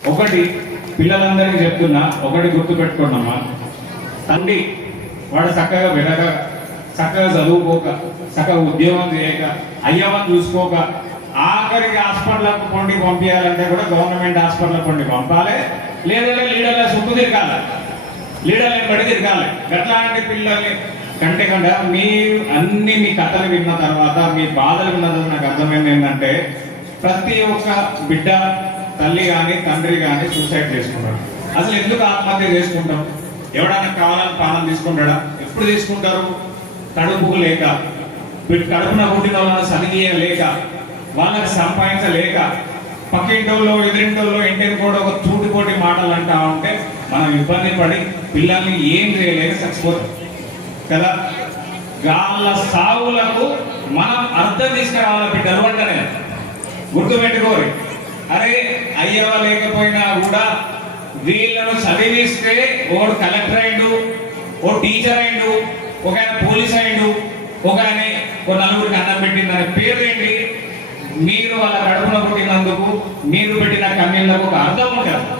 ఒకటి పిల్లలందరికీ చెప్తున్నా ఒకటి గుర్తు పెట్టుకోండమ్మా తండ్రి వాడు చక్కగా వెనక చక్కగా చదువుకోక చక్కగా ఉద్యోగం చేయక అయ్యమని చూసుకోక ఆఖరికి హాస్పిటల్కి పండి పంపించాలంటే కూడా గవర్నమెంట్ హాస్పిటల్ పండి పంపాలి. లేదంటే లీడర్ల చుట్టూ తిరగాలి. లీడర్లు బడి తిరగాలి. ఎట్లాంటి పిల్లల్ని కంటే కంటే మీ అన్ని మీ కథలు విన్న తర్వాత మీ బాధలు విన్న తర్వాత నాకు అర్థమైంది ఏంటంటే ప్రతి ఒక్క బిడ్డ తల్లి కానీ తండ్రి కానీ సూసైడ్ చేసుకుంటారు. అసలు ఎందుకు ఆత్మహత్య చేసుకుంటాం? ఎవడన్నా కావాలని ప్రాణం తీసుకుంటాడా? ఎప్పుడు తీసుకుంటారు? కడుపు లేక. వీడు కడుపున పుట్టిన వాళ్ళని సరిగీయ లేక వాళ్ళకి సంపాదించలేక పక్కింటోళ్ళు ఎదురింటోళ్ళు ఇంటికి కూడా ఒక తూటిపోటి మాటలు అంటా ఉంటే మనం ఇబ్బంది పడి పిల్లల్ని ఏం చేయలేక చచ్చిపోతాం. కదా? గాళ్ళ సావులకు మనం అర్థం తీసుకురావాలి బిడ్డలు అంటనే. గుర్తుపెట్టుకోరు. అరే అయ్యవ లేకపోయినా కూడా వీళ్ళను చదివిస్తే ఒకడు కలెక్టర్ అయిండు ఓ టీచర్ అయిండు ఒక ఆయన పోలీస్ అయిండు ఒక ఆయన ఒక నలుగురికి అన్నం పెట్టింది అనే పేరు ఏంటి మీరు వాళ్ళ కడుపులో పుట్టినందుకు మీరు పెట్టిన కన్నీళ్ళకు ఒక అర్థం ఉంటుంది